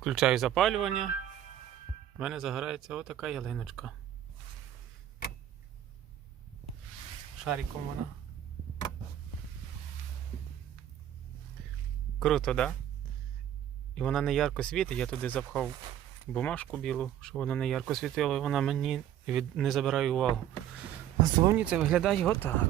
Включаю запалювання. У мене загорається отака ялиночка. Шариком вона. Круто, да? І вона не ярко світить, я туди запхав бумажку білу, щоб вона не ярко світила, і вона мені від... не забирає увагу. Назовні це виглядає отак.